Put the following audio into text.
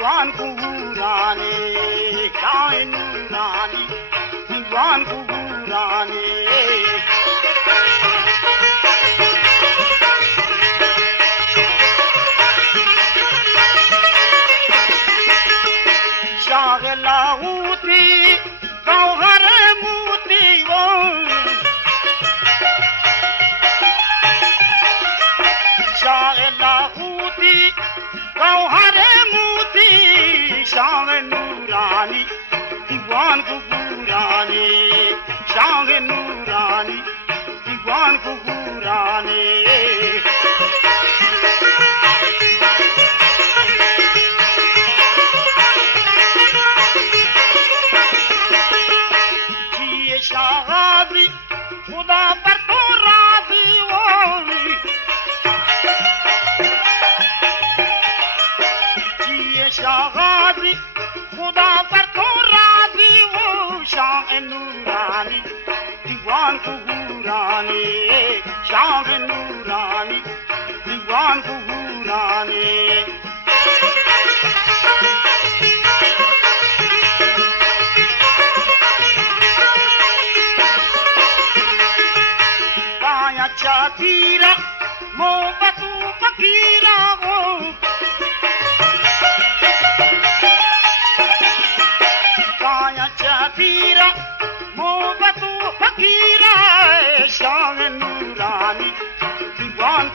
दीवान कुहुराने शाह नूरानी दीवान कुहुराने शाह लाहूती गौहर मोती वो शाह लाहूती गौहर मोती शाह नूरानी दीवान कुहुराने शाह नूरानी दीवान कुहुराने शादी खुदा पर तो राजी हो जिए शादी खुदा पर तो राजी हो शाह नूरानी दीवान कुहुराने शाह नूरानी दीवान कुहुराने चातीरा मोहब्बतू फकीरा हो काया चातीरा मोहब्बतू फकीरा शाह नूरानी दीवान